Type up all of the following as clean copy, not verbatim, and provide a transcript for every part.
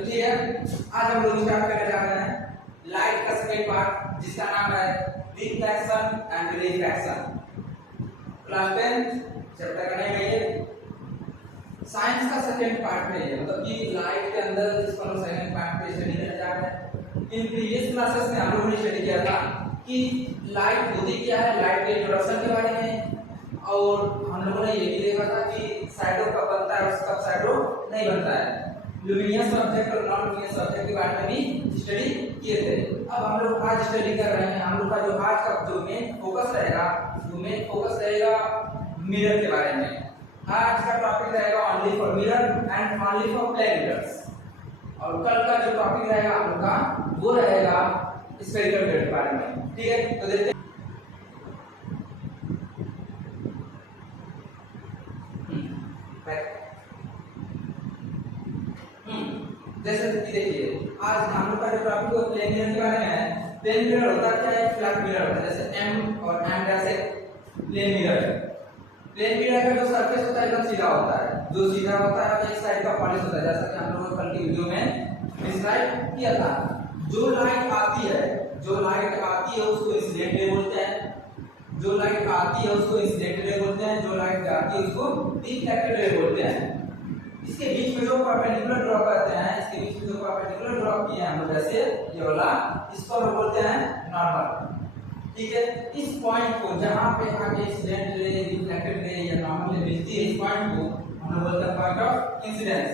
तो ठीक है, आज हम लोग स्टार्ट करने जा रहे हैं लाइट का सेकंड पार्ट जिसका नाम है reflection and refraction. Class 10 chapter का नेम है साइंस का सेकंड पार्ट है, मतलब कि लाइट के अंदर जिसको हम सेकंड पार्ट पे स्टडी करने जा रहे हैं। इन प्रीवियस क्लासेस में हम लोगों ने स्टडी किया था कि लाइट होती क्या है, लाइट के इंट्रोडक्शन के बारे में, और हम लोगों ने ये भी देखा था कि शैडो कब बनता है और कब शैडो नहीं बनता है। लुमिनियस ऑब्जेक्ट और नॉन लुमिनियस ऑब्जेक्ट के बारे में भी स्टडी किए थे। अब हम लोग आज स्टडी कर रहे हैं, हम लोग का जो आज का जो मेन फोकस रहेगा मिरर के बारे में। आज का टॉपिक रहेगा only for mirror and only for plane mirrors, और कल का जो टॉपिक रहेगा हम लोग का वो रहेगा स्फेरिकल मिरर के बारे में। ठीक है, तो देखते हैं। जैसे कि देखिए आज हम लोग का जो टॉपिक है प्लेन मिरर के बारे में है। प्लेन मिरर होता क्या है, फ्लैट मिरर होता है, जैसे एम और एम डैश एक प्लेन मिरर है। प्लेन मिरर का जो सरफेस होता है एकदम सीधा होता है, जो सीधा होता है एक साइड का पॉलिश होता है, जैसा कि हम लोगों ने कल की वीडियो में डिस्क्राइब किया था। जो लाइट आती है उसको इंसिडेंट रे बोलते हैं, जो लाइट आती है उसको इंसिडेंट रे बोलते हैं, जो लाइट जाती है उसको रिफ्लेक्टेड रे बोलते हैं। इसके बीच में जो परपेंडिकुलर ड्रॉ करते हैं, इसके बीच में जो परपेंडिकुलर ड्रॉ किए हैं हम लोग, जैसे ये वाला, इसको हम बोलते हैं नॉर्मल। ठीक है, इस पॉइंट को जहां पे आके इंसिडेंट रे, रिफ्लेक्टेड रे या नॉर्मल रे मिलती है, इस पॉइंट को हम लोग बोलते हैं पॉइंट ऑफ इंसिडेंस।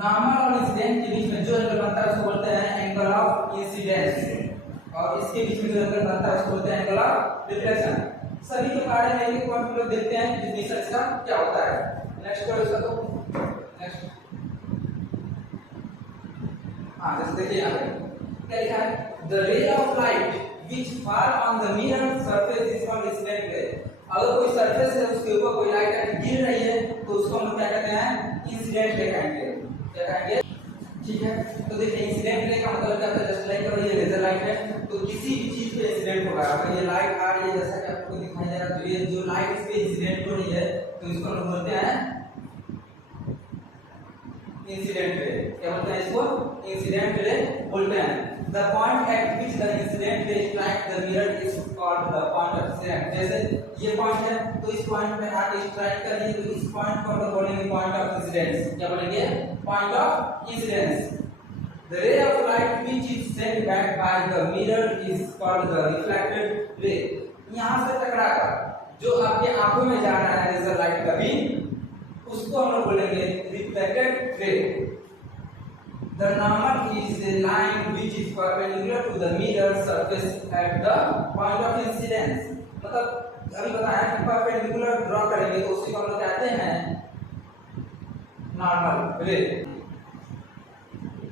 नॉर्मल और इंसिडेंट के बीच में जो एंगल बनता है उसको बोलते हैं एंगल ऑफ इंसिडेंस, और इसके बीच में जो एंगल बनता है उसको बोलते हैं एंगल ऑफ रिफ्लेक्शन। सभी के बारे में एक पॉइंट हम लोग देखते हैं कि रिसर्च का क्या होता है। नेक्स्ट करो इसका, तो नेक्स्ट जैसे देखिए यहाँ पे क्या लिखा है, the ray of light which fall on the mirror surface is called incident ray. अगर कोई सरफेस है उसके ऊपर कोई लाइट आके गिर रही है तो उसको हम क्या कहते हैं, इंसिडेंट रे कहेंगे। क्या कहेंगे, ठीक है। तो देखिए इंसिडेंट रे का मतलब क्या होता है, जस्ट लाइक अगर ये लेजर लाइट है तो किसी भी चीज पे इंसिडेंट होगा। अगर ये लाइट आ रही है जैसा कि आपको दिखाई दे रहा है, तो ये जो लाइट इस पे इंसिडेंट हो रही है तो इसको हम बोलते हैं इंसिडेंट रे। क्या बोलते हैं इसको, इंसिडेंट रे बोलते हैं। The point at which the incident ray strike the mirror is called the point of incident। जैसे ये पॉइंट है तो इस पॉइंट पे आके स्ट्राइक कर रही है, तो इस पॉइंट को हम लोग बोलेंगे पॉइंट ऑफ इंसिडेंस। क्या बोलेंगे, point of incidence. The ray of light which is sent back by the mirror is called the reflected ray। यहाँ से टकराकर जो आपके आंखों में जा रहा है लेजर लाइट का बीम, उसको हम लोग बोलेंगे reflected ray. The normal is a line which is perpendicular to the mirror surface at the point of incidence। मतलब अभी बताया कि परपेंडिकुलर ड्रॉ करेंगे तो उसी को हम लोग कहते हैं नॉर्मल रे।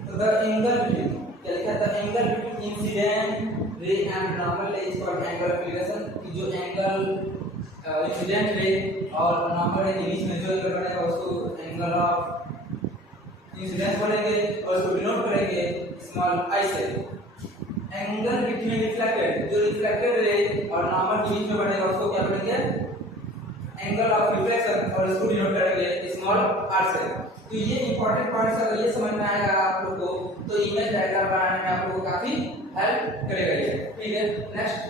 तो द एंगल क्या लिखा है, the angle between incident ray and normal ray is called angle of reflection. कि जो एंगल इंसिडेंट रे और नॉर्मल रे के बीच में जो एंगल बनेगा उसको एंगल ऑफ इंसिडेंस बोलेंगे, और इसको डिनोट करेंगे स्मॉल आई से। एंगल बिटवीन रिफ्लेक्टेड, जो रिफ्लेक्टेड रे और नॉर्मल के बीच में बनेगा उसको क्या बोलेंगे, एंगल ऑफ रिफ्लेक्शन, और इसको डिनोट करेंगे स्मॉल आर से। तो ये इंपॉर्टेंट पॉइंट्स अगर ये समझ में आएगा आप लोग को तो इमेज डायग्राम बनाने में आप लोगों को काफी हेल्प करेगा ये। ठीक है, next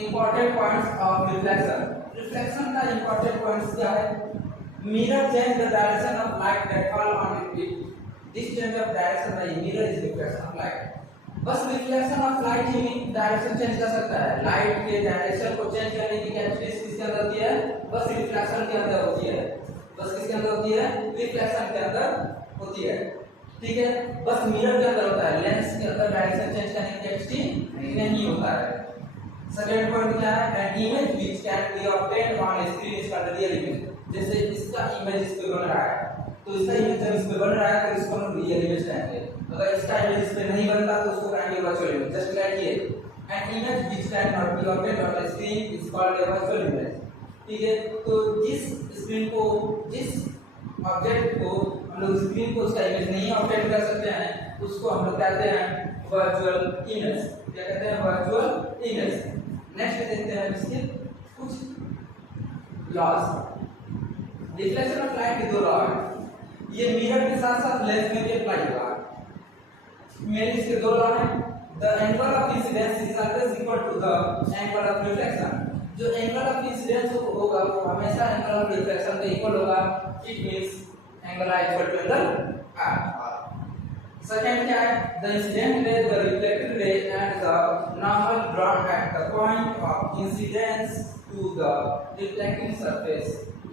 important points of reflection. Reflection का इंपॉर्टेंट पॉइंट्स क्या है, mirror change the direction of light that fall on it। this change of direction by mirror is reflection of light। बस reflection of light he direction change कर सकता है। Light के direction को change करने की कैपेसिटी किसके अंदर होती है, बस रिफ्लेक्शन के अंदर होती है। बस किसके अंदर होती है, रिफ्लेक्शन के अंदर होती है। ठीक है, बस मिरर के अंदर होता है, लेंस के अंदर डायरेक्शन चेंज करने की कैपेसिटी नहीं होता है। सेकंड पॉइंट क्या है, an image which can be obtained on A screen is called real image. जैसे इसका इमेज इस पे बन रहा है तो इसका इमेज जब इस पे बन रहा है तो इसको हम रियल इमेज कहेंगे। अगर इसका इमेज इस पे नहीं बनता तो उसको कहेंगे वर्चुअल इमेज। जस्ट लाइक ये an image which can not be obtained on the screen is called a virtual image. ठीक है, तो जिस स्क्रीन को, जिस ऑब्जेक्ट को हम लोग स्क्रीन को उसका इमेज नहीं ऑब्टेन कर सकते हैं उसको हम लोग कहते हैं वर्चुअल इमेज। क्या कहते हैं, वर्चुअल इमेज। नेक्स्ट देखते हैं इसके कुछ लॉज। रिफ्लेक्शन ऑफ लाइट के दो लॉ है, ये मिरर के साथ साथ लेंस में भी अप्लाई होगा। मेरे इसके दो लॉ है, the angle of incidence is always equal to the angle of reflection. जो एंगल ऑफ इंसिडेंस होगा वो हमेशा एंगल ऑफ रिफ्लेक्शन के इक्वल होगा। It means angle I equal to angle R. Second क्या है, the incident ray, the reflected ray and the normal drop at the point of incidence to the reflecting surface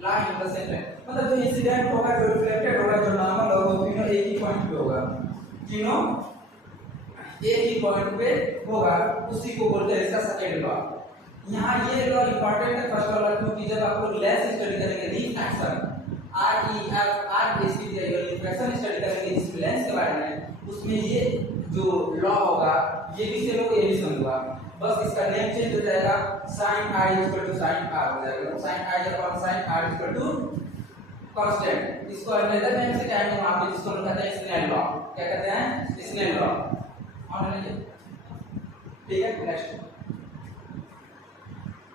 lie in the same line. मतलब जो incident होगा, जो reflected होगा, जो normal होगा, वो तीनों एक ही पॉइंट पे होगा, तीनों एक ही पॉइंट पे होगा, उसी को बोलते हैं इसका सेकंड लॉ। यहाँ ये लॉ इंपॉर्टेंट है फर्स्ट वाला, क्योंकि जब आप लोग लेंस स्टडी करेंगे, रिफ्रैक्शन रिफ्रैक्शन स्टडी करेंगे इस लेंस के बारे में, उसमें ये जो लॉ होगा ये भी सेम होगा, ये भी सेम होगा, बस इसका नेम चेंज हो जाएगा, sin i sin r हो जाएगा। sin i sin r constant. इसको अनदर नेम से क्या है वहां पे, जिसको हम कहते हैं स्नेल लॉ। क्या कहते हैं? Snell law. और ठीक है, next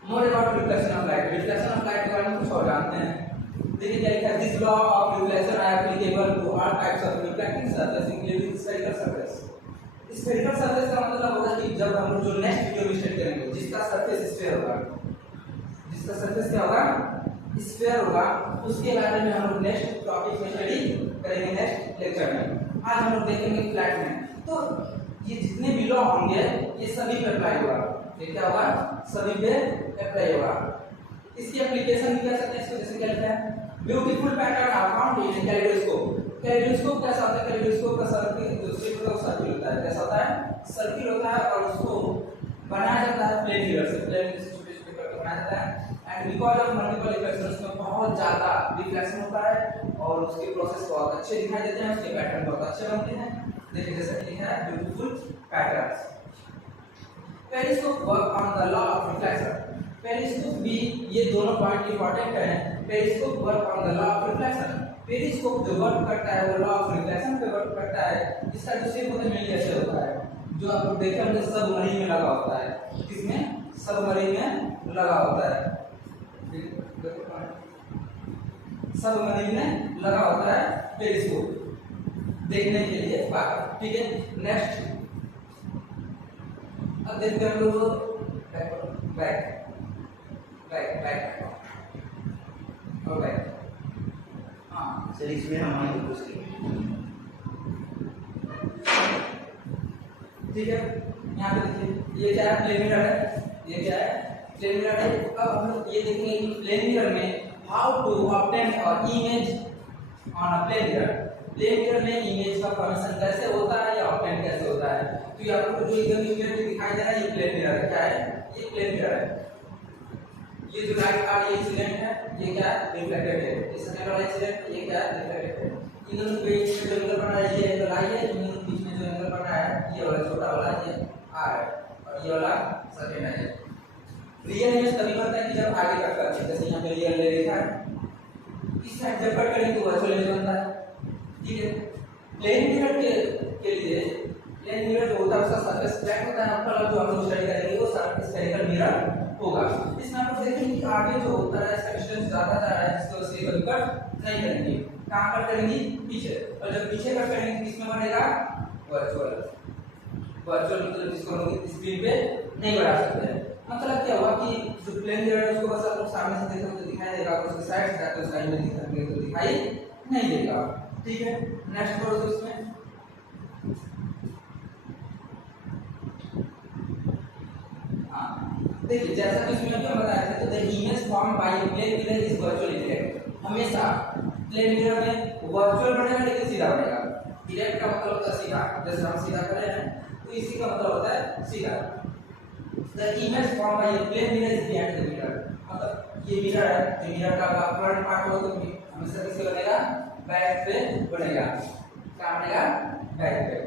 more about reflection of light. Reflection of light के बारे में कुछ और जानते हैं। देखिए क्या लिखा है, this law of reflection are applicable to all types of reflecting surface including spherical surface. Spherical surface का मतलब होगा कि जब हम लोग जो नेक्स्ट वीडियो में स्टडी करेंगे, जिसका सरफेस स्फीयर होगा, जिसका सरफेस क्या होगा, स्फीयर होगा, उसके बारे में हम लोग नेक्स्ट टॉपिक में स्टडी करेंगे, नेक्स्ट लेक्चर में। आज हम लोग देखेंगे फ्लैट में। तो ये जितने भी लॉ होंगे ये सभी पे अप्लाई होगा। ये क्या होगा, सभी पे अप्लाई होगा। इसकी एप्लीकेशन भी कर सकते हैं। इसको जैसे क्या लिखा है, beautiful pattern of found in kaleidoscope. Kaleidoscope कैसा होता है, कैलिडोस्कोप का सर्किल जो शेप सर्किल होता है, कैसा होता है, सर्किल होता है, और उसको बनाया जाता है प्लेन मिरर से, प्लेन से छोटे छोटे करके बनाया जाता है। And because of multiple reflections में बहुत ज्यादा रिफ्लेक्शन होता है और उसके प्रोसेस बहुत अच्छे दिखाई देते हैं, उसके पैटर्न बहुत अच्छे बनते हैं। देखिए जैसे लिखा है, beautiful patterns. Periscope work on the law of reflection. Periscope भी, ये दोनों पॉइंट इंपॉर्टेंट है। Periscope work on the law of reflection. Periscope जो वर्क करता है वो लॉ ऑफ रिफ्लेक्शन पे वर्क करता है। इसका जो शेप होता है मेनली ऐसे होता है, जो आप लोग देखे होंगे सबमरीन में लगा होता है। किसमें? सबमरीन में लगा होता है, सबमरीन में लगा होता है पेरिस्कोप देखने के लिए बाहर। ठीक है, नेक्स्ट अब देखते हैं हम लोग बैक और बैक। हाँ सर, इसमें हमारी उसकी ठीक है, यहाँ पे देखिए ये क्या है, प्लेन मिरर है। ये क्या है, प्लेन मिरर है। अब हम लोग ये देखेंगे कि प्लेन मिरर में how to obtain a image on a plane mirror. Plane mirror में इमेज का फॉर्मेशन कैसे होता है या ऑब्टेन कैसे होता है। तो ये आपको जो इधर इमेज दिखाई दे रहा है, ये प्लेन मिरर है। क्या है, ये प्लेन मिरर है। ये जो लाइट आ रही है इंसिडेंट है, ये क्या है, रिफ्लेक्टेड है। ये सेकंड वाला इंसिडेंट, ये क्या है, रिफ्लेक्टेड है। इन दोनों के बीच में जो एंगल बन रहा है ये एंगल आई है, इन दोनों के बीच में जो एंगल बन रहा है ये वाला छोटा वाला ये आर है, और ये वाला सेकंड है। रियल इमेज तभी बनता है कि जब आगे कट करते हैं, जैसे यहाँ पे रियल ले लिखा है, इस साइड जब कट करेंगे तो वर्चुअल इमेज बनता है। ठीक है, प्लेन मिरर के लिए प्लेन मिरर जो होता है उसका सरफेस फ्लैट होता है। मतलब जो हम लोग स्टडी करेंगे वो सरफेस स्फेरिकल मिरर होगा। इसमें आप लोग देखेंगे कि आगे जो होता है इसका डिस्टेंस ज्यादा जा रहा है, जिसकी वजह से कभी कट नहीं करेंगे। कहां कट करेंगे, पीछे। और जब पीछे कट करेंगे किसमें बनेगा, वर्चुअल। वर्चुअल मतलब जिसको हम लोग स्क्रीन पे नहीं बढ़ा सकते हैं। मतलब क्या हुआ कि जो प्लेन मिरर है उसको बस आप लोग सामने से देखोगे तो दिखाई देगा, और उसके साइड से जाकर उसका इमेज दिखाएंगे तो दिखाई नहीं देगा। ठीक है, नेक्स्ट करो तो इसमें देखिए जैसा कि इसमें हम बताया था, तो the image form by a plane mirror is virtual effect. हमेशा प्लेन मिरर में वर्चुअल बनेगा लेकिन सीधा बनेगा। डायरेक्ट का मतलब होता है सीधा, जैसे हम सीधा कर रहे हैं तो इसी का मतलब होता है सीधा। The image form by a plane mirror is behind the mirror. मतलब ये मिरर है, ये मिरर का फ्रंट पार्ट होगा तो हमेशा किससे बनेगा, बैक पे बनेगा। क्या बनेगा, बैक पे।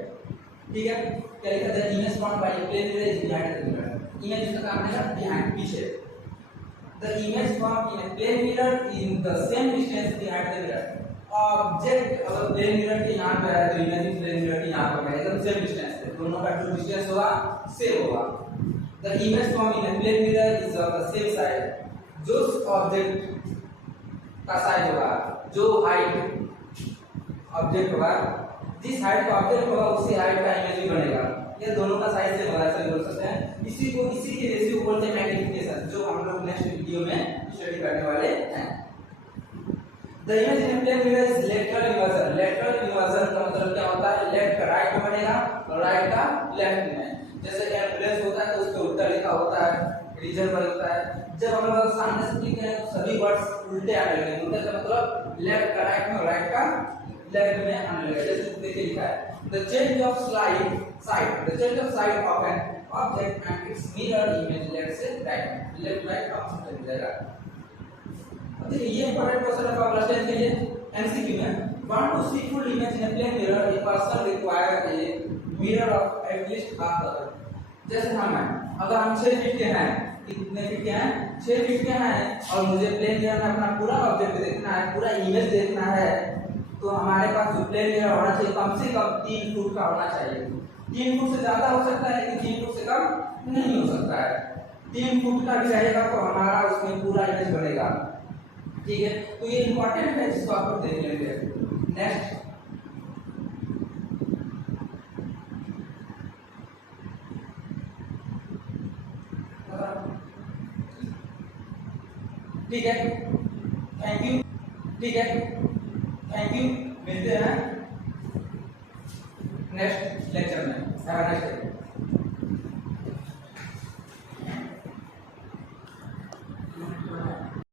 ठीक है, क्या लिखा है, the image form by a plane mirror is behind the mirror. Image का काम है बिहाइंड, पीछे। The image form in a plane mirror in the same distance behind the mirror. Object अगर प्लेन मिरर के यहाँ पे है तो इमेज प्लेन मिरर के यहाँ पर एकदम सेम डिस्टेंस है, दोनों का जो डिस्टेंस होगा सेम होगा। The image form in a plane mirror is of the same side. जो ऑब्जेक्ट का साइज होगा, जो हाइट ऑब्जेक्ट होगा, जिस हाइट का ऑब्जेक्ट होगा उसी हाइट का इमेज भी बनेगा। ये दोनों का साइज सेम होगा, ऐसा बोल सकते हैं। इसी के रेशियो को बोलते हैं मैग्निफिकेशन, जो हम लोग नेक्स्ट वीडियो में स्टडी करने वाले हैं। The image in plane mirror is lateral inversion. Lateral inversion का मतलब क्या होता है? लेफ्ट का राइट में बनेगा और राइट का लेफ्ट में। जैसे एम्बुलेंस होता है तो उसके उल्टा लिखा होता है, रीजन पर होता है। जब हम लोग सामने से लिखते हैं तो सभी वर्ड्स उल्टे आने लगेंगे। उल्टे का मतलब लेफ्ट का राइट में और राइट का लेफ्ट में आने लगेगा। जैसे देखिए लिखा है the change of side of an object and it's mirror image, let's say right, left right option चल जाएगा। अब देखिए ये इंपॉर्टेंट क्वेश्चन है क्लास 10 के लिए एमसीक्यू में। Want to see full image in a plane mirror, a person require a mirror of at least half the earth. जैसे हम हैं, अगर हम 6 फीट के हैं, कितने फीट के हैं? 6 फीट के हैं, और मुझे प्लेन मिरर में अपना पूरा ऑब्जेक्ट देखना है, पूरा इमेज देखना है, तो हमारे पास जो प्लेन मिरर होना चाहिए कम से कम 3 फुट का होना चाहिए। 3 फुट से ज्यादा हो सकता है लेकिन 3 फुट से कम नहीं हो सकता है। 3 फुट का भी रहेगा तो हमारा उसमें पूरा इमेज बनेगा। ठीक है, तो ये इंपॉर्टेंट है जिसको आप लोग देख लेंगे। नेक्स्ट, ठीक है, थैंक यू। ठीक है, थैंक यू।